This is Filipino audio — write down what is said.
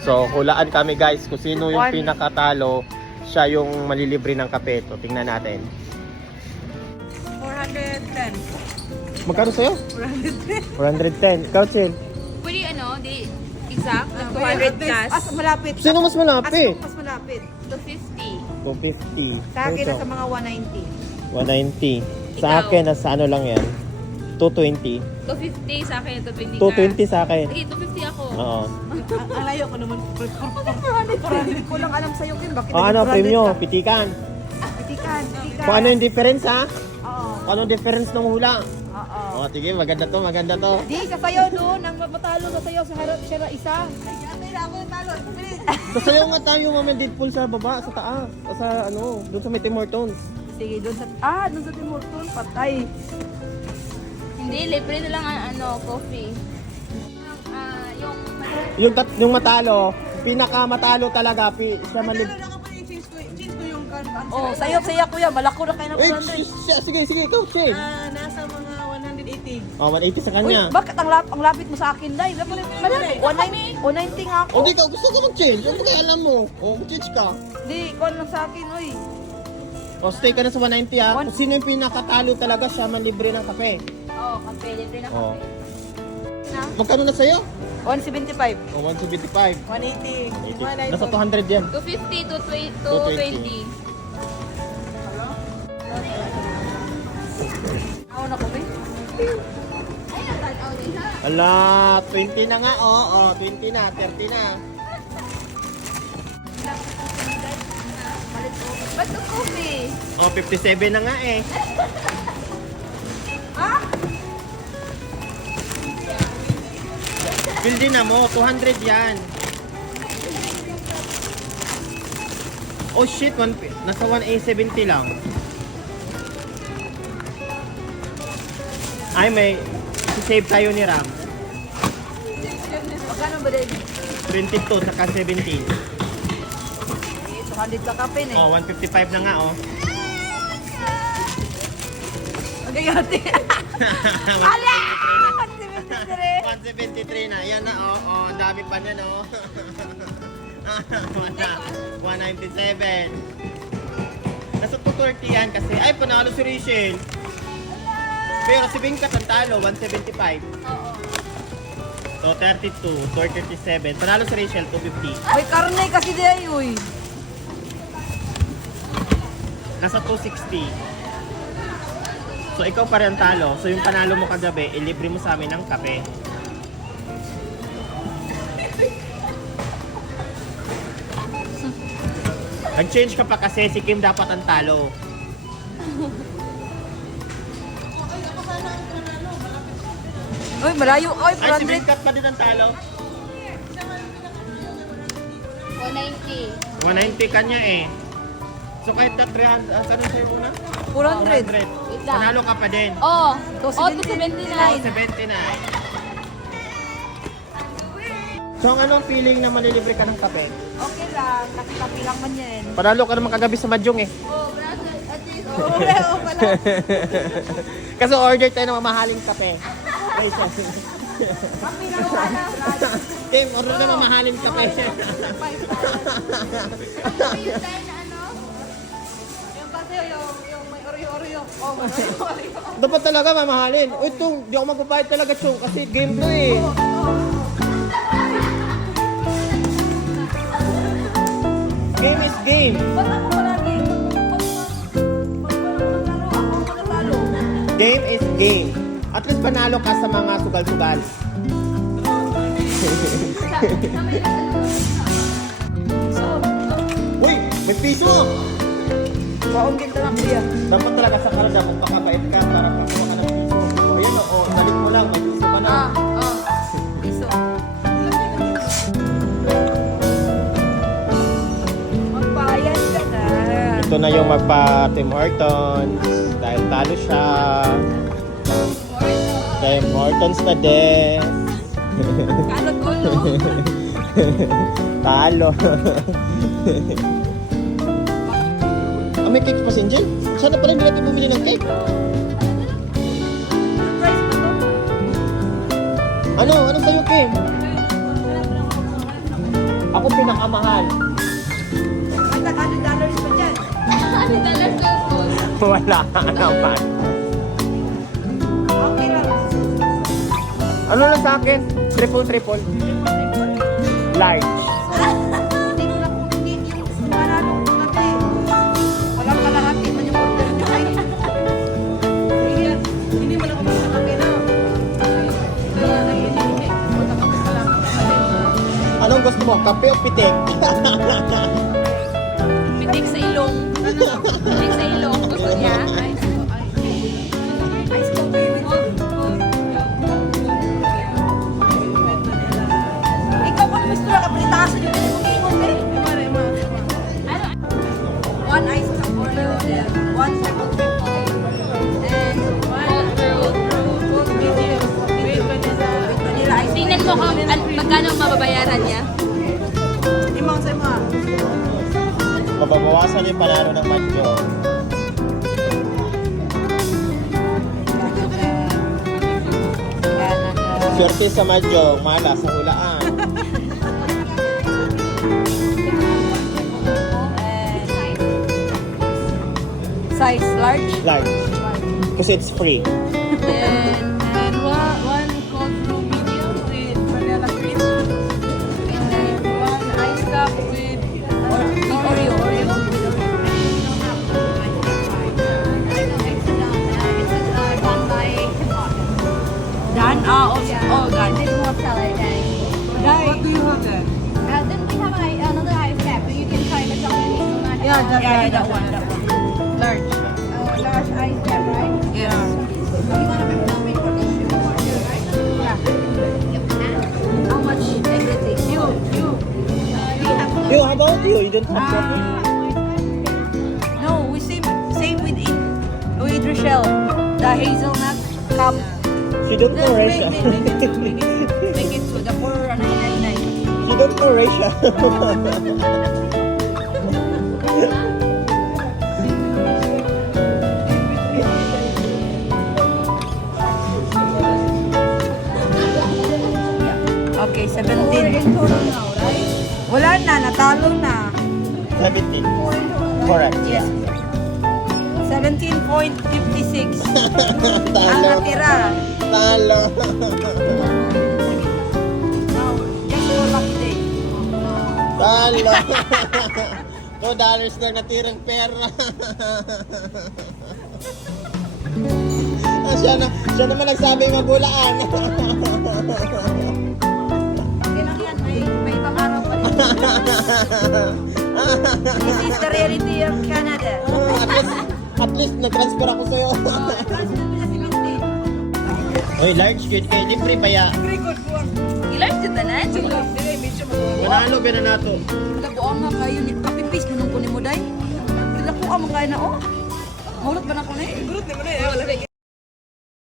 So, hulaan kami guys kung sino yung pinakatalo, siya yung malilibre ng kape. So, tingnan natin. 410. Magkano sa'yo? 410. 410. Ikaw, Chil? Pwede di exact, 200 200 plus. As malapit. Sino mas malapit? Mas malapit. 250. 250. Sa akin Ito. nasa mga 190. 190. Sa Ikaw? akin, nasa ano lang yan? 220. 250 sa akin, 220 ka. 220 sa akin. Sige, 250 ako. Oo. Ang layo ko naman. 400 ko lang alam sa'yo, Kim. Bakit O ano, premyo? Pitikan. Pitikan. Kung ano yung difference ha? Oo. Kung ano yung difference ng hula? Oo. O, sige, maganda to, maganda to. Di, kasayo doon. Ang matalo na sa'yo sa harap siya na isa. Ay, ate na ako natalo. Sasayaw nga tayo, Mama Deadpool sa baba, sa taas. O sa ano, doon sa may Tim Hortons. Sige, doon sa... doon sa Tim Hortons. Patay. Hindi, libre na lang ang coffee. Yung matalo, pinakamatalo talaga, siya Oh, sayo kuya. Malako na kayo ng Eh, 400. sige, ikaw, Chil. Nasa mga 180. O, 180 sa Uy, kanya. bakit ang lapit mo sa akin, Day? Malapit. 190 nga ako. O, di ka, gusto ko mag-change. Ano kaya alam mo? O, change ka. Di, kuha lang sa akin, uy. O, stay ka na sa 190 ha. Kung sino yung pinakatalo talaga, siya man libre ng kape. Oo, kape, libre na Oh. kape. Magkano na sa'yo? 175. O, 175. 180. Nasa 200 yan. 250 to 220. Ako na ko, be. Ay, natanaw din ha. Ala, 20 na nga. O, 20 na, 30 na. Ba't to coffee? O, 57 na nga eh. Bill din na mo, 200 yan. Oh shit, nasa 1A70 lang. Ay, may save tayo ni Ram. Magkano ba din? 22 saka 17. 200 ka kape, eh. Oh, 155 na nga oh. Okay, ate. 173 na. Yan na oh. Oh, ang dami pa niyan oh. 197. Nasa 230 yan kasi. Ay, panalo si Rachel. Pero si Bingkat ang talo, 175. Oo. So, 32, 437. Panalo si Rachel, 250. May karne kasi di ay, uy. Nasa 260. So, ikaw pa rin ang talo. So, yung panalo mo kagabi, ilibre mo sa amin ng kape. Nag-change ka pa kasi si Kim dapat ang talo. Uy, malayo. Uy, Ay, si 400. Bingkat pa din ang talo. 190. 190 kanya eh. So, kahit na 300, saan sa'yo una? 400. 400. Wait lang. Panalo ka pa din. Oh, 279. 279. 79. So, ang anong feeling na malilibre ka ng kape? Okay lang. Kapi lang man yan. Panalo ka naman kagabi sa Mahjong eh. Oh, brother, at least. Oo, pala. Kasi order tayo ng mamahaling kape. Kapi lang pala. Kim, order na mamahaling kape. Yung tayo na ano? Yung kasi yung may oreo-oreo. Oh, may oreo-oreo. Dapat talaga mamahalin. Uy, itong, di ako magbabayad talaga, Chong, kasi game to eh. Game is game. Ba't ako palagi? Ako manatalo. Game is game. At least panalo ka sa mga sugal-sugal. Uy, may piso! Baong din lang kuya. Dapat talaga sa Canada, magpakabait ka para pagkuha ka ng piso. O, ayan o, dalik mo lang, may piso ka na. Piso. Magbayad ka na. Ito na yung magpa-Tim Hortons. Dahil talo siya. Tim Hortons na din. Kalot ulo. Talo. May cake pa si Angel? Sana pala hindi natin bumili ng cake. Surprise mo to? Ano? Anong sa'yo, Kim? Ako pinakamahal. May $100 pa dyan. Ano dalas ko po? Wala naman. Okay lang. Ano lang sa akin? Triple. Large. Hindi ko na kung hindi yung sumarano ko natin. Walang kalahati man yung order niyo ay. Hindi mo na kami sa kapila. Kaya na yun hindi. Punta kami sa lang. Anong gusto mo? Kape o pitik? Pitik sa ilong. Pitik sa ilong. Gusto niya? Ice coffee with ikaw kung gusto na kapritasan yung pinag-ingon eh. One ice cup Oreo, one second and one cold medium with vanilla ice. Tingnan mo kung magkano ang mababayaran niya. Imong sa mga. Mababawasan yung panalo ng Madjo. Swerte sa Madjo, mala sa hulaan. Size large. Large. Kasi it's free. And one cold brew medium with vanilla cream. And one ice cup with Oreo. Dan? Oh, Dan. Did more salad day. What do you have there? Then we have another ice cap, but you can try the chocolate hazelnut. That one. Large. Large ice cap, right? Yes. You want to make for the sugar order, right? Yeah. How much everything? You. You have You, how about you? You don't have coffee? No, we same with Rochelle. The hazelnut cup. She don't know Let's Russia. make it to the $4.99. She don't know Russia. Okay, Four 17. in total now, right? Wala na, natalo na. 17. Correct. Yes. 17.56. Ang Talo. natira. Talo. Now, just for lucky day. Talo. $2 na natirang pera. Siya naman nagsabi magulaan. Okay lang yan, may ibang araw pa rin. This is the reality of Canada. At least nag-transfer ako sa'yo. Oy, large good kayo. Libre baya. Ilan dyan na na? Manalo ba na nato? Labuan nga kayo ni kapipis mo nung kunin mo day. Labuan mo kayo na oh. Mahulot ba na ko na eh?